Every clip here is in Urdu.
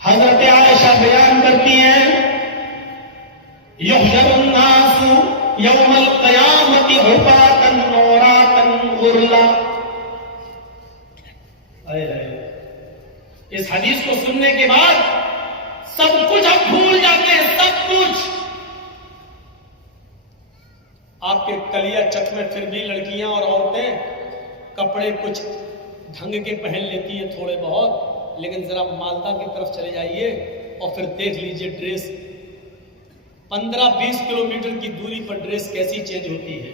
حضرت عائشہ بیان کرتی ہیں یحشر الناس یوم القیامت حفاۃ عراۃ غرلا. اس حدیث کو سننے کے بعد سب کچھ ہم بھول جاتے ہیں. سب کچھ آپ کے کلیہ چک میں پھر بھی لڑکیاں اور عورتیں کپڑے کچھ ڈھنگ کے پہن لیتی ہیں تھوڑے بہت، لیکن ذرا مالدہ کی طرف چلے جائیے اور پھر دیکھ لیجئے ڈریس 15-20 کلومیٹر کی دوری پر ڈریس کیسی چینج ہوتی ہے.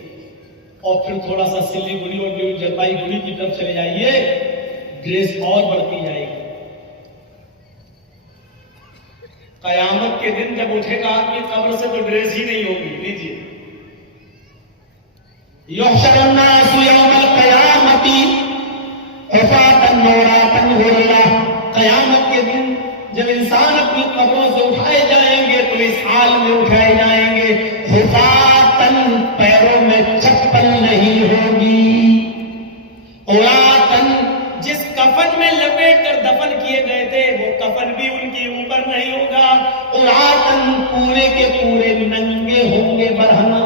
اور پھر تھوڑا سا سلی گڑی اور جلپائی گڑی کی طرف چلے جائیے، ڈریس اور بڑھتی جائے گی. قیامت کے دن جب اٹھے گا آدمی قبر سے تو ڈریس ہی نہیں ہوگی. لیجیے یحشر الناس یوم القیامت حفاۃ عراۃ غرلا. قیامت کے دن جب انسان اپنی قبروں سے اٹھائے جائیں گے تو اس حال میں اٹھائے جائیں گے حفاۃ، پیروں میں چپل نہیں ہوگی، عراۃ، جس کفن میں لپیٹ کر دفن کیے گئے تھے وہ کفن بھی ان کے اوپر نہیں ہوگا، عراۃ، پورے کے پورے ننگے ہوں گے برہنہ.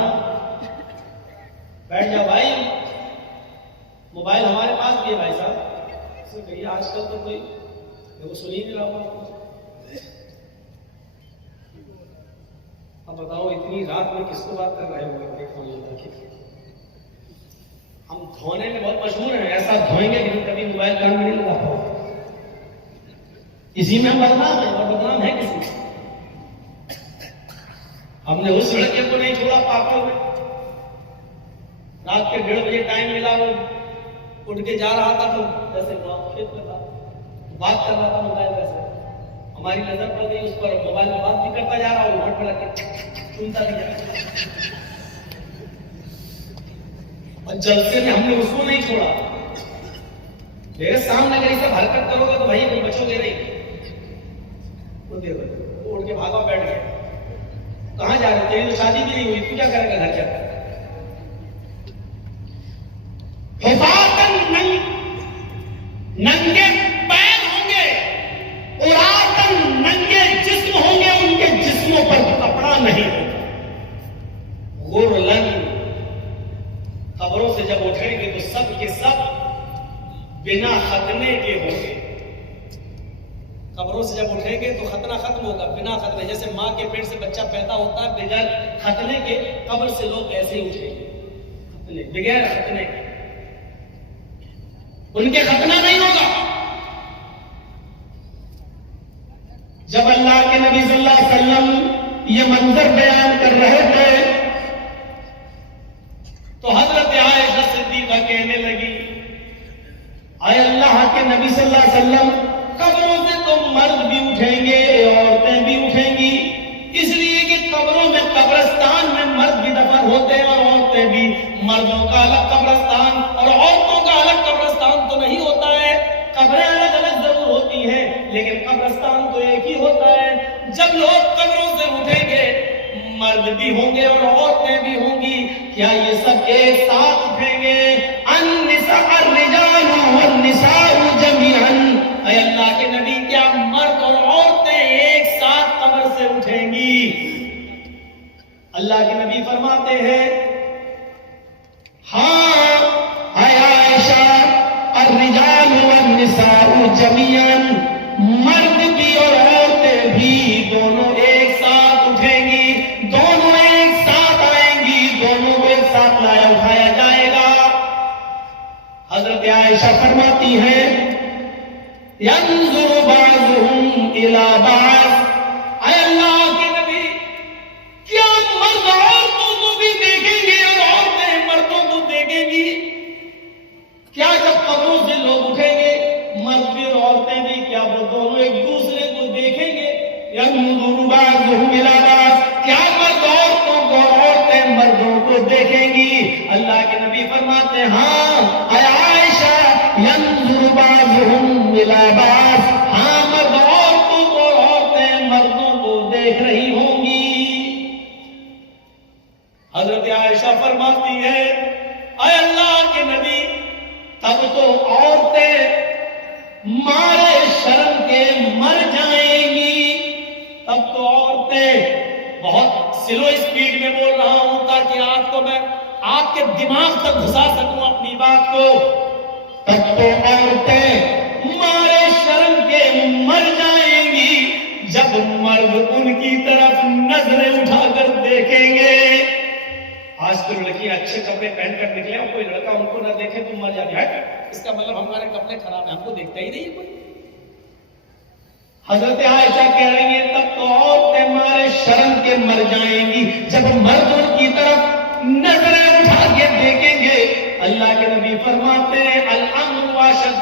بیٹھ جاؤ بھائی، موبائل ہمارے پاس بھی ہے بھائی صاحب، اس سے کہیے آج کل تو کوئی وہ سن ہی نہیں رہا ہوں. اب بتاؤ اتنی رات میں کس کو بات کر رہے ہو؟ ہم دھونے میں بہت مشہور ہیں، ایسا دھوئیں گے کہ کبھی موبائل کام میں نہیں لگا. اسی میں ہم بدنام ہیں اور بدنام ہے کسی میں. ہم نے اس لڑکے کو نہیں چھوڑا پاپا میں، رات کے 1:30 بجے ٹائم ملا، وہ اٹھ کے جا رہا تھا تو جیسے کھیت میں تھا، بات کر رہا تھا موبائل میں سے، ہماری نظر پڑ گئی اس پر، موبائل میں بات بھی کرتا جا رہا ہوں، ہٹ پہ رکھ کے سنتا بھی جا رہا. اور جلسے میں ہم نے اس کو نہیں چھوڑا. میرے سامنے اگر یہ سب حرکت کرو گے تو بھائی کوئی بچو گے نہیں. وہ اٹھ کے بھاگا بیٹھ گیا. کہاں جا رہے تیری تو شادی بھی نہیں ہوئی، تو کیا کرے گا گھر جا کر؟ ننگے پیر ہوں گے، عراۃ، ننگے جسم ہوں گے، ان کے جسموں پر کپڑا نہیں ہوگا. غرلن، قبروں سے جب اٹھیں گے تو سب کے سب بنا ختنے کے ہوں گے. قبروں سے جب اٹھیں گے تو ختنہ ختم ہوگا، بنا ختنے. جیسے ماں کے پیٹ سے بچہ پیدا ہوتا ہے بغیر ختنے کے، قبر سے لوگ ایسے ہی اٹھیں گے بغیر ختنے کے، ان کے ختنہ نہیں ہوگا. جب اللہ کے نبی صلی اللہ علیہ وسلم یہ منظر بیان کر رہے تھے تو حضرت عائشہ صدیقہ کہنے لگی، اے اللہ کے نبی صلی اللہ علیہ وسلم، قبروں سے تو مرد بھی اٹھیں گے، عورتیں بھی اٹھیں گی، اس لیے کہ قبروں میں، قبرستان میں مرد بھی دفن ہوتے ہیں اور عورتیں بھی. مردوں کا الگ قبرستان اور عورتوں کا الگ قبرستان تو نہیں ہوتا ہے. قبریں الگ الگ ضرور ہوتی ہیں لیکن قبرستان تو ایک ہی ہوتا ہے. جب لوگ قبروں سے اٹھیں گے، مرد بھی ہوں گے اور عورتیں بھی ہوں گی. کیا یہ سب ایک ساتھ اٹھیں گے؟ الرجال والنساء جميعا. اے اللہ کے نبی، کیا مرد اور عورتیں ایک ساتھ قبر سے اٹھیں گی؟ اللہ کے نبی فرماتے ہیں، ہاں اے عائشہ، الرجال والنساء جميعا، مرد بھی اور عورتیں بھی دونوں ایک ساتھ اٹھیں گی، دونوں ایک ساتھ آئیں گی، دونوں کو ایک ساتھ لایا اٹھایا جائے گا. حضرت عائشہ فرماتی ہیں، ينظر بعضهم الى بعض. اے اللہ کے نبی، کیا مرد عورتوں کو بھی دیکھیں گے اور عورتیں مردوں کو دیکھیں گی؟ کیا جب قبروں سے لوگ اٹھیں گے، مرد بھی اور عورتیں بھی، کیا وہ دونوں ایک دوسرے کو دیکھیں گے؟ ينظر بعضهم الى بعض، کیا مرد عورتوں کو اور عورتیں مردوں کو دیکھیں گی؟ اللہ کے نبی فرماتے ہیں، ہاں اے عائشہ، ينظر بعضهم الى بعض، ہاں مرد عورتوں کو اور عورتیں مردوں کو دیکھ رہی ہوں گی. حضرت عائشہ فرماتی ہے، اے اللہ کے نبی، تب تو عورتیں مارے شرم کے مر جائیں گی. میں آپ کے دماغ تک گھسا سکوں اپنی بات کو، تب تو عورتیں مارے شرم کے مر جائیں گی جب مرد ان کی طرف نظریں اٹھا کر دیکھیں گے۔ آج تو لڑکیاں اچھے کپڑے پہن کر نکلے اور کوئی لڑکا ان کو نہ دیکھے تو مر جاتی ہے، اس کا مطلب ہمارے کپڑے خراب ہیں، ہم کو دیکھتا ہی نہیں ہے کوئی۔ حضرت عائشہ کہہ رہی ہیں تب تو عورتیں مارے شرم کے مر جائیں گی جب مرد ان کی طرف نظریں اٹھا کے دیکھیں گے۔ اللہ کے نبی فرماتے ہیں الامر واشد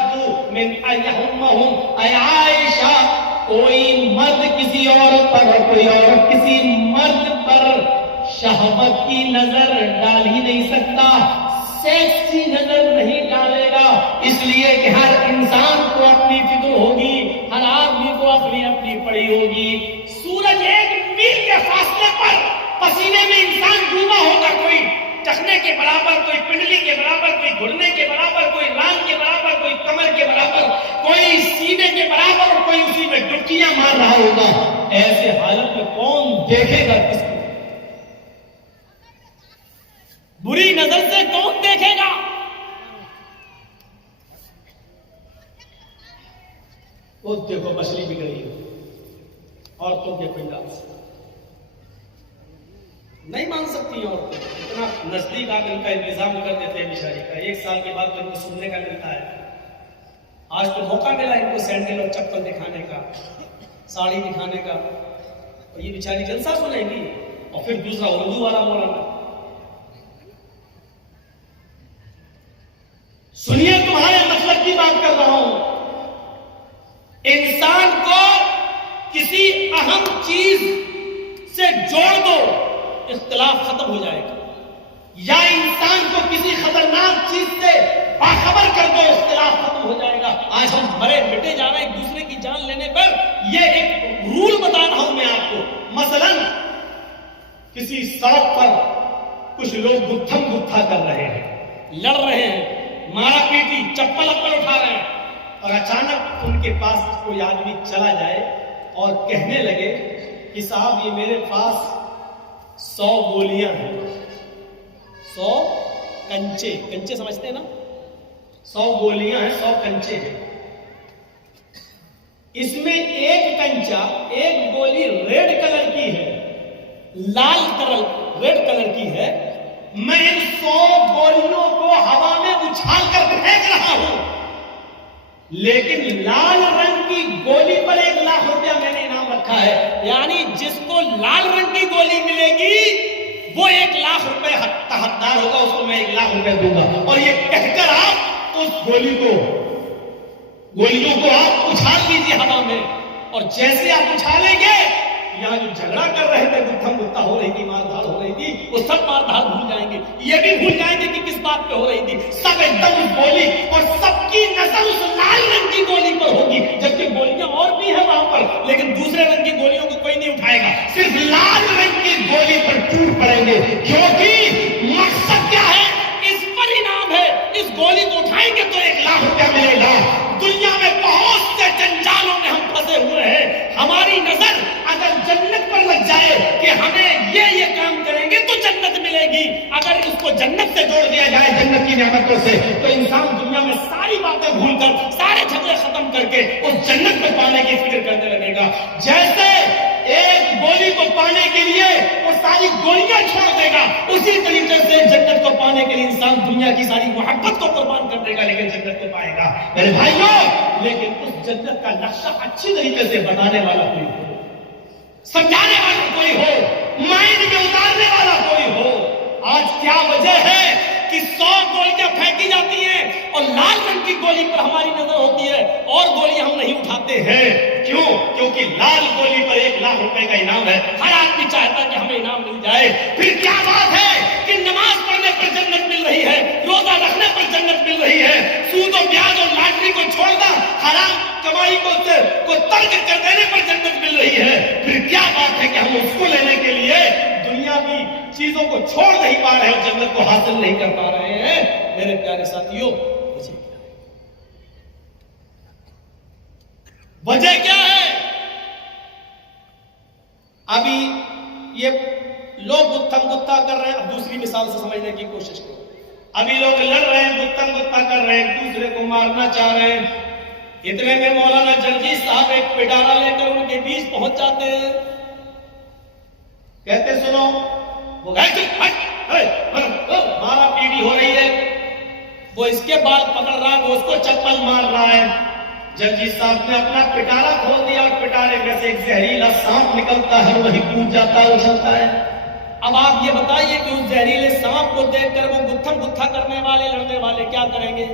من ایہمہم، اے عائشہ کوئی مرد کسی عورت پر اور کوئی عورت کسی مرد پر شہوت کی نظر ڈال ہی نہیں سکتا، سیکسی نظر نہیں ڈالے گا، اس لیے کہ ہر انسان کو اپنی فکر ہوگی، ہر آدمی کو اپنی اپنی پڑی ہوگی۔ سورج 1 میل کے فاصلے پر پسینے میں انسان ڈوبا ہوگا، کوئی ٹخنے کے برابر، کوئی پنڈلی کے برابر، کوئی گھٹنے کے برابر، کوئی ران کے برابر، کوئی کمر کے برابر، کوئی سینے کے برابر اور کوئی اسی میں ڈبکیاں مار رہا ہوگا۔ ایسے حالت میں کون دیکھے گا کس کو؟ بری نظر سے کون دیکھے گا؟ وہ دیکھو مچھلی بھی گئی عورتوں کے پنجاب سے نہیں مان سکتی عورتیں، اتنا نزدیک آ کر ان کا انتظام کر دیتے ہیں بیچاری کا، 1 سال کے بعد تو ان کو سننے کا ملتا ہے۔ آج تو موقع ملا ان کو سینڈل اور چپل دکھانے کا، ساڑی دکھانے کا، اور یہ بیچاری جلسہ سنیں گی، اور پھر دوسرا اردو والا مولانا۔ سنیے تمہارے مطلب کی بات کر رہا ہوں، انسان کو کسی اہم چیز سے جوڑ دو اختلاف ختم ہو جائے گا، یا انسان کو کسی خطرناک چیز سے باخبر کر دو اختلاف ختم ہو جائے گا۔ آج ہم مرے مٹے جا رہے ہیں ایک دوسرے کی جان لینے پر، یہ ایک رول بتا رہا ہوں میں آپ کو۔ مثلا کسی سڑک پر کچھ لوگ گتھم گتھا کر رہے ہیں، لڑ رہے ہیں، مارا پیٹی، چپل اپل اٹھا رہے ہیں، اور اچانک ان کے پاس کوئی آدمی چلا جائے اور کہنے لگے کہ صاحب یہ میرے پاس 100 گولیاں ہیں، 100 کنچے، کنچے سمجھتے ہیں نا، 100 گولیاں ہیں، 100 کنچے ہیں، اس میں ایک کنچا، ایک گولی ریڈ کلر کی ہے، لال کلر ریڈ کلر کی ہے، میں ان 100 گولیوں کو ہوا میں اچھال کر پھینک رہا ہوں، لیکن لال رنگ کی گولی پر 1 لاکھ روپیہ میں نے انعام رکھا ہے، یعنی جس کو لال رنگ کی گولی ملے گی وہ 1 لاکھ روپے حقدار ہوگا، اس کو میں 1 لاکھ روپے دوں گا۔ اور یہ کہہ کر آپ اس گولیوں کو آپ اچھال دیجیے ہوا میں، اور جیسے آپ اچھالیں گے یہاں جو جھگڑا کر رہے تھے، گتھم گتھا ہو رہی تھی، مار دھاڑ ہو رہی تھی، وہ سب مار دھاڑ بھول جائیں گے، یہ بھی بھول جائیں گے کہ کس بات پہ ہو رہی تھی، سب ایک دم اس گولی، اور سب کی نظر اس لال رنگ کی گولی پر ہوگی، جبکہ گولیاں اور بھی ہیں وہاں پر، لیکن دوسرے رنگ کی گولیوں کو کوئی نہیں اٹھائے گا، صرف لال رنگ کی گولی پر ٹوٹ پڑیں گے، کیونکہ مقصد کیا ہے؟ اس پر انعام ہے، اس گولی کو اٹھائیں گے تو 1 لاکھ روپیہ ملے گا۔ دنیا میں بہت سے جنجالوں میں ہم پھنسے ہوئے ہیں، ہماری نظر اگر جنت پر لگ جائے کہ ہمیں یہ کام کریں گے تو جنت ملے گی، اگر اس کو جنت سے جوڑ دیا جائے، جنت کی نعمتوں سے، تو انسان دنیا میں ساری باتیں بھول کر، سارے جھگڑے ختم کر کے اس جنت کو پانے کی فکر کرنے لگے گا۔ جیسے ایک گولی کو پانے کے لیے وہ ساری گولیاں چھوڑ دے گا، اسی طریقے سے جنت کو پانے کے لیے انسان دنیا کی ساری محبت کو قربان کر دے گا، لیکن جنت کو پائے گا۔ میرے بھائیوں، لیکن اس جنت کا نقشہ اچھی طریقے سے بتانے والا کوئی ہو، سمجھانے والا کوئی ہو، مائنڈ میں اتارنے والا کوئی ہو۔ آج کیا وجہ ہے کہ 100 گولیاں پھینکی جاتی ہیں اور لال رنگ کی گولی پر ہماری نظر ہوتی ہے اور گولیاں ہم نہیں اٹھاتے ہیں؟ کیوں؟ کیونکہ لال گولی پر 1 لاکھ روپے کا انعام ہے، ہر آدمی چاہتا ہے کہ ہمیں انعام مل جائے۔ پھر کیا بات ہے کہ نماز پڑھنے پر جنت مل رہی ہے، روزہ رکھنے پر جنت مل رہی ہے، سود و بیاج اور لاٹری کو چھوڑنا، حرام کمائی کو ترک کر دینے پر جنت مل رہی ہے، پھر کیا بات ہے کہ ہم اس کو لینے کے لیے دنیاوی چیزوں کو چھوڑ نہیں پا رہے ہیں اور جنت کو حاصل نہیں کر پا رہے ہیں؟ میرے پیارے ساتھیوں، وجہ کیا ہے؟ ابھی یہ لوگ گتھم گتھا کر رہے ہیں. اب دوسری مثال سے سمجھنے کی کوشش کرو. ابھی لوگ لڑ رہے ہیں, گتھم گتھا کر رہے ہیں, ایک دوسرے کو مارنا چاہ رہے ہیں. اتنے میں مولانا جرجیت صاحب ایک پٹارا لے کر ان کے بیچ پہنچ جاتے ہیں. کہتے سنو, وہ مارا پیڑی ہو رہی ہے, وہ اس کے بال پکڑ رہا ہے, وہ اس کو چپل مار رہا ہے. جرجیت صاحب نے اپنا پٹارا کھول دیا اور پٹارے میں سے ایک زہریلا سانپ نکلتا ہے, وہی کود جاتا ہے, اچھلتا ہے. اب آپ یہ بتائیے کہ اس زہریلے سانپ کو دیکھ کر وہ گتھم گتھا کرنے والے, لڑنے والے کیا کریں گے؟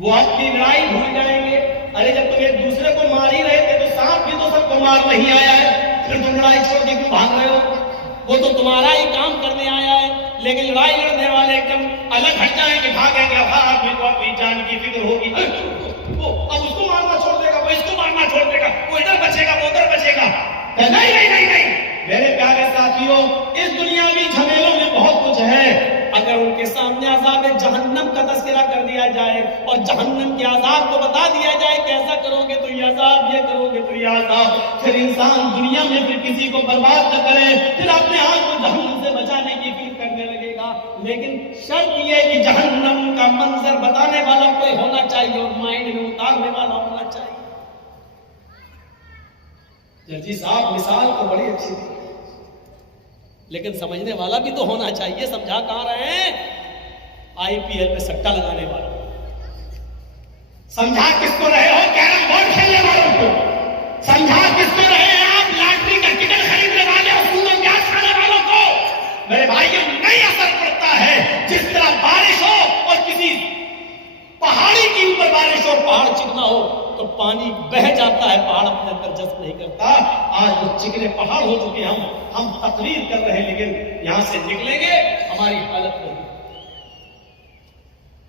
وہ اپنی لڑائی بھول جائیں گے. ارے جب تم ایک دوسرے کو مار ہی رہے تھے تو سانپ بھی تو سب کو مار نہیں آیا ہے, پھر تم لڑائی چھوڑ کے کیوں بھاگ رہے ہو؟ وہ تو تمہارا ہی کام کرنے آیا ہے, لیکن لڑائی لڑنے والے ایک دم الگ ہٹ جائیں گے, بھاگیں گے. ہر آدمی کو اپنی جان کی فکر ہوگی. وہ اب اس کو مارنا چھوڑ دے گا, وہ اس کو مارنا چھوڑ دے گا, وہ ادھر بچے گا, وہ ادھر بچے گا. نہیں نہیں نہیں نہیں میرے پیارے ساتھیوں, اس دنیاوی جھمیلوں میں بہت کچھ ہے. اگر ان کے سامنے عذاب جہنم کا تذکرہ کر دیا جائے اور جہنم کے عذاب کو بتا دیا جائے کہ ایسا کرو گے تو یہ عذاب, یہ کرو گے تو یہ عذاب, پھر انسان دنیا میں پھر کسی کو برباد نہ کرے, پھر اپنے آپ کو جہنم سے بچانے کی فکر کرنے لگے گا. لیکن شرط یہ کہ جہنم کا منظر بتانے والا کوئی ہونا چاہیے اور مائنڈ میں اتارنے والا ہونا چاہیے. جی صاحب مثال تو بڑی اچھی تھی, لیکن سمجھنے والا بھی تو ہونا چاہیے. سمجھا کہاں رہے ہیں؟ آئی پی ایل پہ سٹا لگانے والا سمجھا کس کو رہے ہو؟ کیرم بورڈ کھیلنے والوں کو سمجھا کس کو رہے ہیں آپ؟ لاٹری کا ٹکٹ خریدنے والے اور سودوں پیاز کھانے والوں کو. میرے بھائیوں, نہیں اثر پڑتا ہے جس طرح بارش ہو اور کسی پہاڑی کے اوپر بارش ہو, پہاڑ چکنا ہو تو پانی بہ جاتا ہے, پہاڑ اپنے اندر جذب نہیں کرتا. آج وہ چکنے پہاڑ ہو چکے, ہم تقریر کر رہے ہیں لیکن یہاں سے نکلیں گے ہماری حالت نہیں.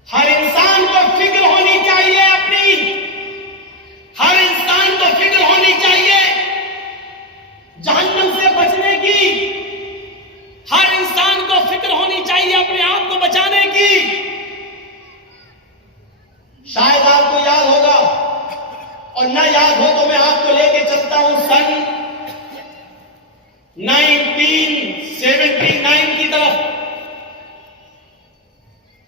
ہر انسان کو فکر ہونی چاہیے اپنی, ہر انسان کو فکر ہونی چاہیے جہنم سے بچنے کی, ہر انسان کو فکر ہونی چاہیے اپنے آپ کو بچانے کی. شاید آپ کو یاد ہوگا, اور نہ یاد ہو تو میں آپ کو لے کے چلتا ہوں سن 1979 کی طرف.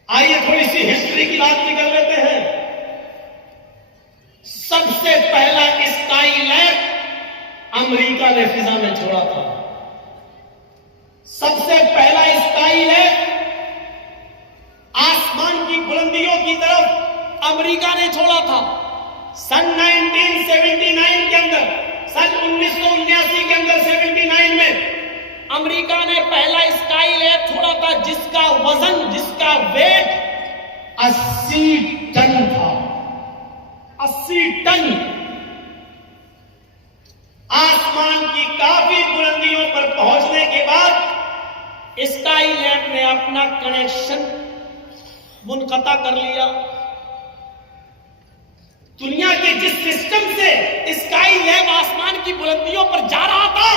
آئیے تھوڑی سی ہسٹری کی بات بھی کر لیتے ہیں. سب سے پہلا اسکائی لیب امریکہ نے فضا میں چھوڑا تھا. سب سے پہلا اسکائی لیب آسمان کی بلندیوں کی طرف امریکہ نے چھوڑا تھا. سن 1979 کے اندر, سن 1979 کے اندر 79 میں امریکہ نے پہلا اسکائی لیب چھوڑا تھا جس کا وزن, جس کا ویٹ 80 ٹن تھا. 80 ٹن. آسمان کی کافی بلندیوں پر پہنچنے کے بعد اسکائی لیب نے اپنا کنیکشن منقطع کر لیا. دنیا کے جس سسٹم سے اسکائی لیب آسمان کی بلندیوں پر جا رہا تھا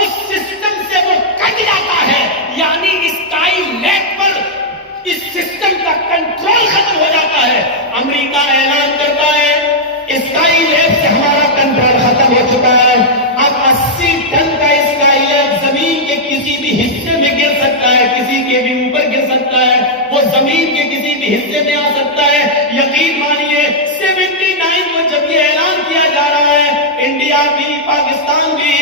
اس سسٹم سے وہ کٹ جاتا ہے, یعنی اسکائی لیب پر اس سسٹم کا کنٹرول ختم ہو جاتا ہے. امریکہ اعلان کرتا ہے اسکائی لیب سے ہمارا کنٹرول ختم ہو چکا ہے. اب 80 ٹن کا اسکائی لیب زمین کے کسی بھی حصے میں گر سکتا ہے, کسی کے بھی اوپر گر سکتا ہے, وہ زمین کے کسی بھی حصے میں آ سکتا ہے. یقین مانیے 79 میں جب یہ اعلان کیا جا رہا ہے, انڈیا بھی, پاکستان بھی,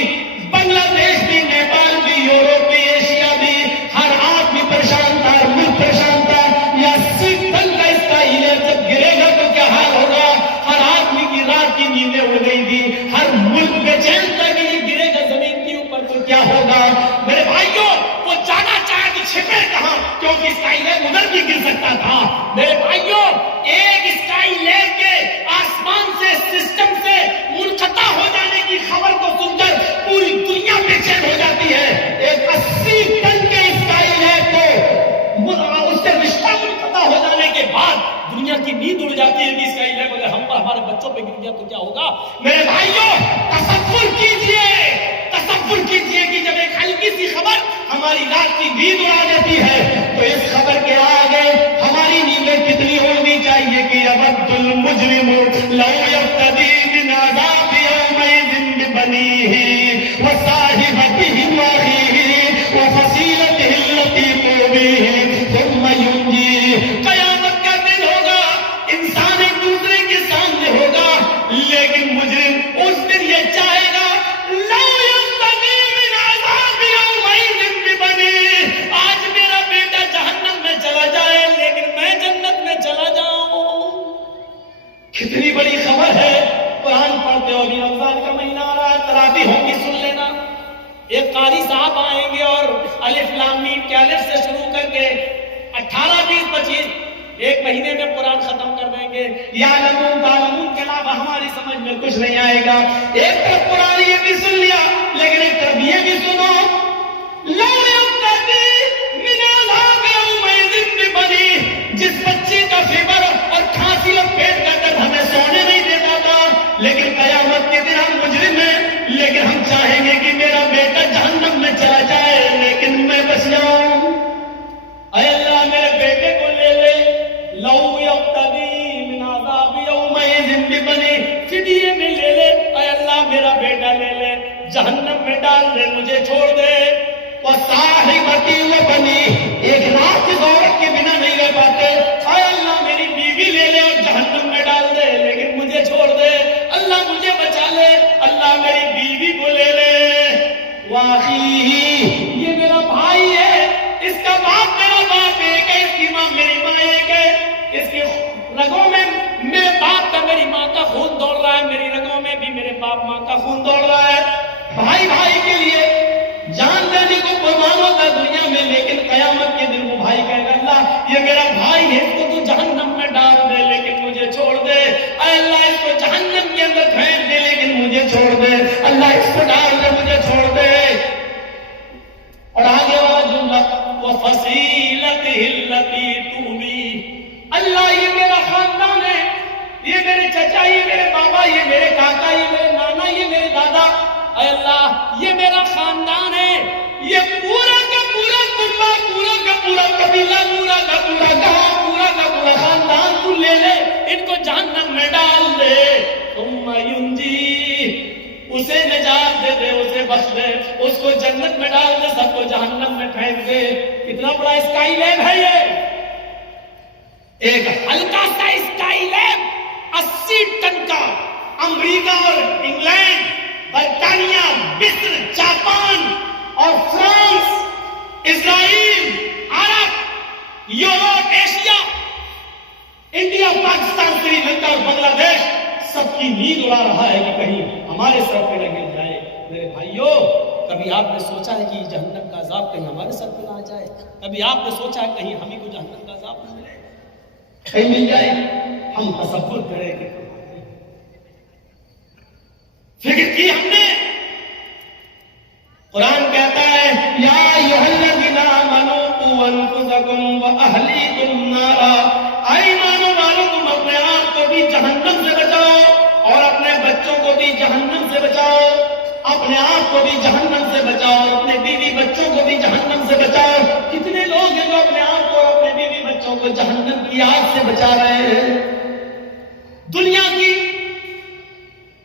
بنگلہ دیش بھی, نیپال بھی, یورپ بھی, ایشیا بھی, ہر آدمی پریشان تھا, ملک پریشان تھا. یہ 80 ٹن کا اسکائی لیب جب گرے گا تو کیا حال ہوگا؟ ہر آدمی کی رات کی نیندیں اڑ گئی تھی, ہر ملک بے چین تھا کہ یہ گرے گا زمین کے اوپر تو کیا ہوگا. میرے بھائیوں, وہ جانا چاہے تو چھپے کہاں, کیونکہ اسکائی لیب ادھر بھی گر سکتا تھا. میرے بھائیوں, ایک اسکائی لیب کے آسمان سے, سسٹم سے منقطع ہو جانے کی خبر کو سن کر پوری دنیا بے چین ہو جاتی ہے. ایک 80 ٹن کے اسکائی لیب کو اس سے رشتہ منقطع ہو جانے کے بعد دنیا کی نیند اڑ جاتی ہے کہ اسکائی لیب اگر ہم پر, ہمارے بچوں پہ گر گیا تو کیا ہوگا. میرے بھائیوں, تصور کیجئے کہ جب ایک ہلکی سی خبر ہماری رات کی نیند اڑا دیتی ہے تو اس خبر کے آگے ہماری نیندیں کتنی ہونی چاہیے کہ یود المجرم لو یفتدی من عذاب یومئذ ببنیہ وصاحبتہ واخیہ ایک قاری صاحب آئیں گے اور الف لام میم کے الف سے شروع کر کے 18 20 25 ایک مہینے میں قرآن ختم کر دیں گے. یا لمون تعلمون کے علاوہ ہماری سمجھ میں کچھ نہیں آئے گا. ایک طرف قرآن یہ بھی سن لیا لیکن ایک طرف یہ بھی سنو لو یفتدی من عذاب یومئذ ببنی. جس بچے کا فیور اور کھانسی اور پیٹ کا درد ہمیں سونے نہیں دیتا تھا لیکن قیامت کے دن ہم مجرم ہیں لیکن ہم چاہیں گے کہ میرا بیٹا جہنم میں چلا جائے لیکن میں بچ جاؤں. اے اللہ میرے بیٹے کو لے لے. لو یفتدی من عذاب یومئذ ببنی. فدیے میں لے لے. اے اللہ میرا بیٹا لے لے جہنم میں ڈال دے مجھے چھوڑ دے. وصاحبتی وبنی. ایک رات کی عورت کے بنا نہیں رہ پاتے. اے اللہ میری بیوی لے لے اور جہنم میں ڈال دے لیکن مجھے چھوڑ دے. اللہ مجھے بچا لے. اللہ میری بیوی کو لے لے. واخیہ. یہ میرا بھائی ہے اس کا باپ میرا باپ ایک ہے اس کی ماں میری ماں ایک ہے. اس کے رگوں میں میرے باپ کا میری ماں کا خون دوڑ رہا ہے میری رگوں میں بھی میرے باپ ماں کا خون دوڑ رہا ہے. بھائی بھائی کے لیے جان دینے کو قربان ہوتا ہے دنیا میں لیکن قیامت کے دن وہ بھائی کہے گا اللہ یہ میرا بھائی ہے اس کو تو جہنم میں ڈال دے لیکن مجھے چھوڑ دے. اے اللہ اس کو جہنم کے اندر پھینک دے لیکن مجھے چھوڑ دے. اللہ اس کو ڈال دے مجھے چھوڑ دے. اور آگے والا جملہ وفصیلتہ التی تؤوی. اللہ یہ میرا خاندان ہے یہ میرے چچا یہ میرے بابا یہ میرے کاکا یہ میرے نانا یہ میرے دادا. اے اللہ یہ میرا خاندان ہے یہ پورا کا پورا کنبہ پورا کا پورا قبیلہ پورا کا پورا گاؤں پورا کا پورا خاندان تو لے لے ان کو جہنم میں ڈال دے. ثم ینجی. اسے نجات دے دے اسے بخش دے اس کو جنت میں ڈال دے سب کو جہنم میں پھینک دے. کتنا بڑا اسکائی لیب ہے یہ. ایک ہلکا سا اسکائی لیب 80 ٹن کا امریکہ اور انگلینڈ برطانیہ مصر جاپان اور فرانس اسرائیل عرب Europe Asia India Pakistan Sri Lanka اور بنگلہ دیش سب کی نیند اڑا رہا ہے کہ کہیں ہمارے سر پہ نہ گر جائے. میرے بھائیوں کبھی آپ نے سوچا ہے کہ جہنم کا عذاب کہیں ہمارے سر پہ نہ آ جائے. کبھی آپ نے سوچا ہے کہیں ہمیں کو جہنم کا عذاب نہ ملے کہیں مل جائے. ہم تصور کریں کہ فکر کی ہم نے. قرآن کہتا ہے یا ایھا الذین آمنوا قوا انفسکم واہلیکم نارا. ایمان والو تم اپنے آپ کو بھی جہنم سے بچاؤ اور اپنے بچوں کو بھی جہنم سے بچاؤ. اپنے آپ کو بھی جہنم سے بچاؤ اور اپنے بیوی بچوں کو بھی جہنم سے بچاؤ. کتنے لوگ ہیں جو اپنے آپ کو اور اپنے بیوی بچوں کو جہنم کی آگ سے بچا رہے ہیں. دنیا کی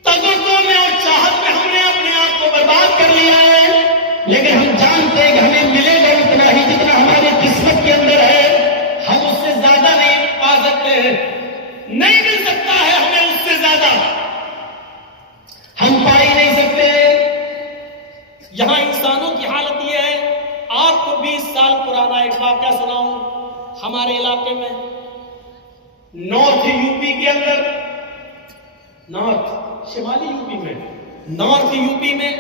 طاقتوں میں اور چاہت میں ہم نے اپنے آپ کو برباد کر لیا ہے لیکن ہم جانتے ہیں کہ ہمیں ملے گا اتنا ہی جتنا ہماری قسمت کے اندر ہے. ہم اس سے زیادہ نہیں پا سکتے. نہیں مل سکتا ہے ہمیں اس سے زیادہ ہم پا ہی نہیں سکتے. یہاں انسانوں کی حالت یہ ہے. آپ کو 20 سال پرانا ایک واقعہ سناؤں. ہمارے علاقے میں نارتھ یو پی کے اندر شمالی یو پی میں نارتھ یو پی میں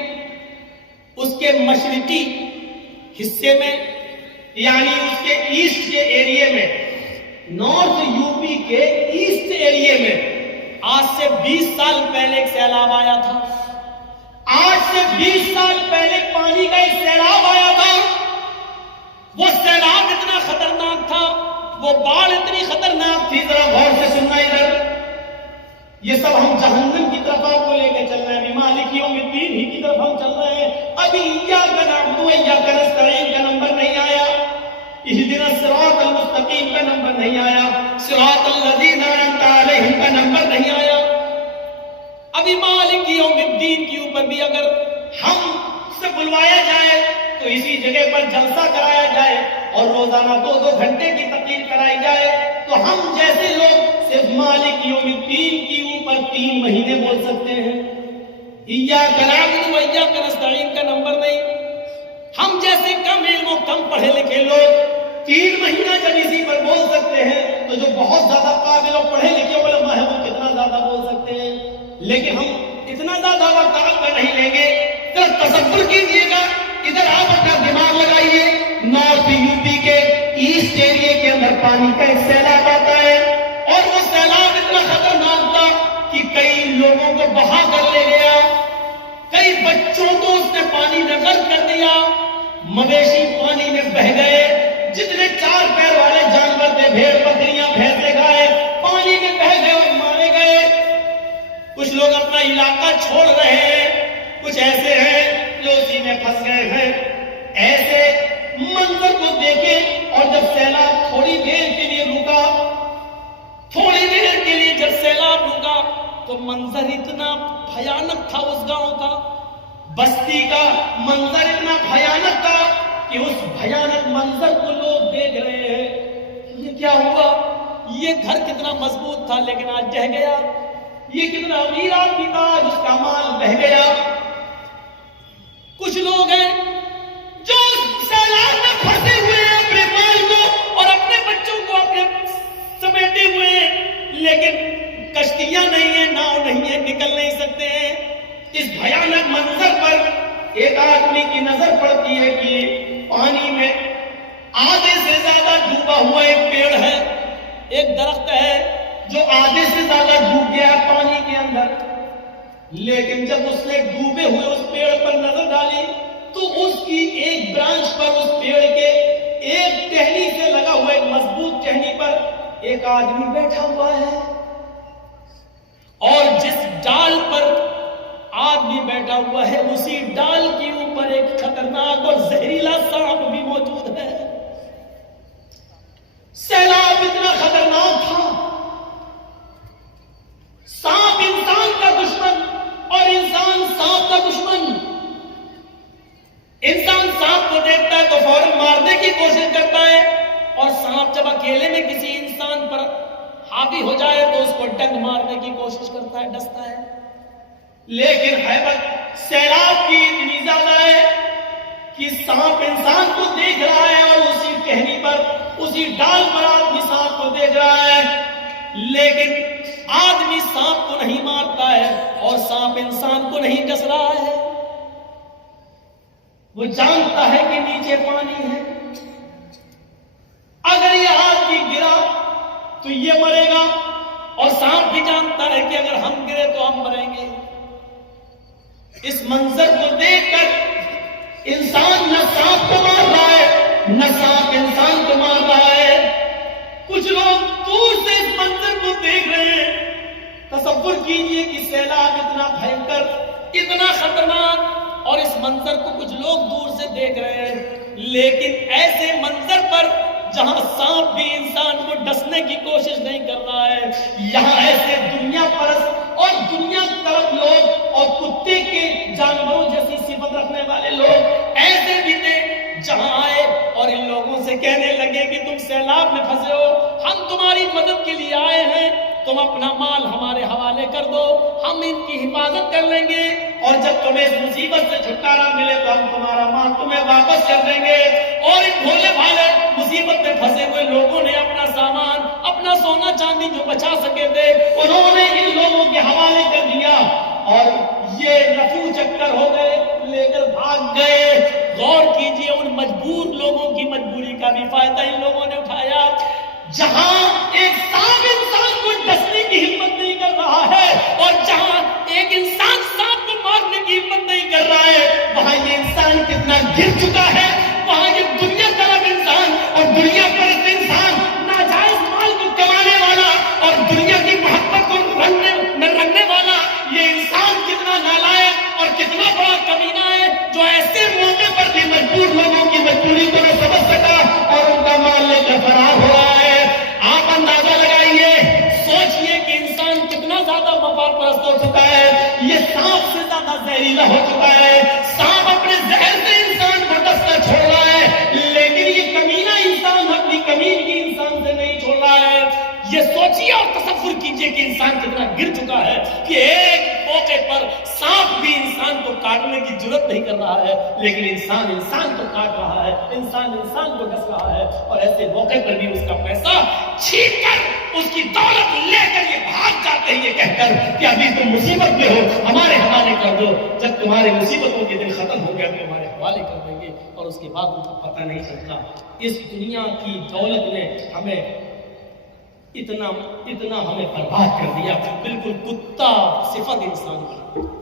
اس کے مشرقی حصے میں یعنی اس کے ایسٹ کے ایریے میں نارتھ یو پی کے ایسٹ ایریے میں آج سے 20 سال پہلے ایک سیلاب آیا تھا. آج سے 20 سال پہلے پانی کا ایک سیلاب آیا تھا. وہ سیلاب اتنا خطرناک تھا وہ باڑھ اتنی خطرناک تھی. ذرا غور سے سننا ادھر. یہ سب ہم جہنم کی طرف آپ کو لے کے چل رہے ہیں. مالک یوم الدین ہی کی طرف ہم چل رہے ہیں. ابھی ایاک نعبد و ایاک نستعین کا نمبر نہیں آیا. اہدنا الصراط المستقیم کا نمبر نہیں آیا. صراط الذین انعمت علیہم کا نمبر نہیں آیا. ابھی مالک یوم الدین کے اوپر بھی اگر ہم سے بلوایا جائے تو اسی جگہ پر جلسہ کرایا جائے اور روزانہ 2-2 گھنٹے کی تقریر کرائی جائے تو ہم جیسے لوگ صرف مالک یوم الدین کے اوپر 3 مہینے بول سکتے ہیں. ایاک نعبد و ایاک نستعین کا نمبر نہیں. ہم جیسے کم علم و کم پڑھے لکھے لوگ 3 مہینہ جب اسی پر بول سکتے ہیں تو جو بہت زیادہ قابل اور پڑھے لکھے علماء ہیں وہ کتنا زیادہ بول سکتے ہیں. لیکن ہم اتنا زیادہ وقت آپ کا نہیں لیں گے. تصور کیجئے گا ادھر آپ اپنا دماغ لگائیے، نارتھ یو پی کے ایسٹ ایریا کے اندر پانی کا ایک سیلاب آتا ہے، اور وہ سیلاب اتنا خطرناک تھا کہ کئی لوگوں کو بہا کر لے گیا، کئی بچوں کو اس نے پانی میں غرق کر دیا، مویشی پانی میں بہ گئے، جتنے چار پیر والے جانور تھے، بھیڑ بکریاں بھینسے گائے، پانی میں بہ گئے اور مارے گئے۔ کچھ لوگ اپنا علاقہ چھوڑ رہے ہیں، کچھ ایسے ہیں جو اسی میں پھنس گئے ہیں۔ ایسے منظر کو دیکھیں، اور جب سیلاب تھوڑی دیر کے لیے رکا، تھوڑی دیر کے لیے جب سیلاب رکا تو منظر اتنا بھیانک تھا، اس گاؤں کا، بستی کا منظر اتنا بھیانک تھا کہ اس بھیانک منظر کو لوگ دیکھ رہے ہیں۔ یہ کیا ہوا؟ یہ گھر کتنا مضبوط تھا لیکن آج ڈہ گیا، یہ کتنا امیر آدمی تھا جس کا مال بہ گیا۔ کچھ لوگ ہیں جو سیلاب میں پھنسے ہوئے ہیں، اپنے مال کو اور اپنے بچوں کو اپنے سمیٹے ہوئے ہیں، لیکن کشتیاں نہیں ہیں، ناؤ نہیں ہے، نکل نہیں سکتے ہیں۔ اس بھیانک منظر پر ایک آدمی کی نظر پڑتی ہے کہ پانی میں آدھے سے زیادہ ڈوبا ہوا ایک پیڑ ہے، ایک درخت ہے جو آدھے سے زیادہ ڈوب گیا پانی کے اندر۔ لیکن جب اس نے ڈوبے ہوئے اس پیڑ پر نظر ڈالی تو اس کی ایک برانچ پر، اس پیڑ کے ایک ٹہنی سے لگا ہوا ایک مضبوط ٹہنی پر ایک آدمی بیٹھا ہوا ہے، اور جس ڈال پر آدمی بیٹھا ہوا ہے اسی ڈال کے اوپر ایک خطرناک اور زہریلا سانپ بھی موجود ہے۔ سیلاب اتنا خطرناک تھا، سانپ انسان کا دشمن اور انسان سانپ کا دشمن۔ انسان سانپ کو دیکھتا ہے تو فوراً مارنے کی کوشش کرتا ہے، اور سانپ جب اکیلے میں کسی انسان پر حاوی ہو جائے تو اس کو ڈنگ مارنے کی کوشش کرتا ہے، ڈستا ہے۔ لیکن ہیبت سیلاب کی اتنی زیادہ ہے کہ سانپ انسان کو دیکھ رہا ہے، اور اسی ٹہنی پر، اسی ڈال پر آدمی سانپ کو دیکھ رہا ہے، لیکن آدمی سانپ کو نہیں مارتا ہے اور سانپ انسان کو نہیں ڈس رہا ہے۔ وہ جانتا ہے کہ نیچے پانی ہے، اگر یہ آدمی گرا تو یہ مرے گا، اور سانپ بھی جانتا ہے کہ اگر ہم گرے تو ہم مریں گے۔ اس منظر کو دیکھ کر انسان نہ سانپ کو مار رہا ہے، نہ سانپ انسان کو مار رہا ہے۔ کچھ لوگ دور سے اس منظر کو دیکھ رہے ہیں۔ تصور کیجئے کہ سیلاب اتنا بھینکر، اتنا خطرناک، اور اس منظر کو کچھ لوگ دور سے دیکھ رہے ہیں، لیکن ایسے منظر پر جہاں سانپ بھی انسان کو ڈسنے کی کوشش نہیں کر رہا ہے، یہاں ایسے دنیا پرست اور دنیا طرف لوگ اور کتے کے جانوروں جیسی صفت رکھنے والے لوگ ایسے بھی تھے، جہاں آئے اور ان لوگوں سے کہنے لگے کہ تم سیلاب میں پھنسے ہو، ہم تمہاری مدد کے لیے آئے ہیں، تم اپنا مال ہمارے حوالے کر دو، ہم ان کی حفاظت کر لیں گے، اور جب تمہیں اس مصیبت سے چھٹکارا ملے تو ہم تمہارا مال تمہیں واپس کر دیں گے۔ اور ان بھولے بھالے مصیبت میں پھنسے ہوئے لوگوں نے اپنا سامان، اپنا سونا چاندی جو بچا سکے تھے، انہوں نے ان لوگوں کے حوالے کر دیا، اور یہ رفو چکر ہو گئے، لے کر بھاگ گئے۔ غور کیجئے، ان مجبور لوگوں کی مجبوری کا بھی فائدہ ان لوگوں نے اٹھایا۔ جہاں ایک سانپ انسان کو ڈسنے کی ہمت نہیں کر رہا ہے، اور جہاں ایک انسان سانپ کو مارنے کی ہمت نہیں کر رہا ہے، وہاں یہ انسان کتنا گر چکا ہے، وہاں یہ دنیا طرف انسان اور دنیا پرست انسان، ناجائز مال کو کمانے والا اور دنیا کی محبت کو رنگنے والا یہ انسان کتنا نالائق اور کتنا بڑا کمینہ ہے، جو ایسے موقع پر بھی مجبور لوگوں کی مجبوری کو نہ سمجھ سکا اور ان کا مال لے کر فرار ہو رہا ہے۔ آپ اندازہ لگائیے، سوچئے کہ انسان کتنا زیادہ مفاد پرست ہو چکا ہے، یہ سانپ سے زیادہ زہریلا ہو چکا ہے۔ سانپ اپنے زہر سے انسان کو ڈس کر چھوڑ رہا ہے، لیکن یہ کمینہ انسان اپنی کمینگی انسان سے نہیں چھوڑ رہا ہے۔ یہ سوچئے اور تصور کیجئے کہ انسان کتنا گر چکا ہے کہ ایک موقع پر سانپ بھی انسان کو کاٹنے کی جرت نہیں کر رہا ہے، لیکن انسان انسان کو کاٹ رہا ہے، انسان انسان کو ڈس رہا ہے، اور ایسے موقع پر بھی اس کا پیسہ چھین کر، اس کی دولت لے کر یہ بھاگ جاتے ہیں، یہ کہہ کر کہ ابھی تم مصیبت میں ہو، ہمارے حوالے کر دو، جب تمہارے مصیبتوں کے دن ختم ہو گیا تو ہمارے حوالے کر دیں گے اور اس کے بعد ان کا پتہ نہیں چلتا۔ اس دنیا کی دولت نے ہمیں اتنا ہمیں برباد کر دیا، بالکل کتا صفت انسان بنا۔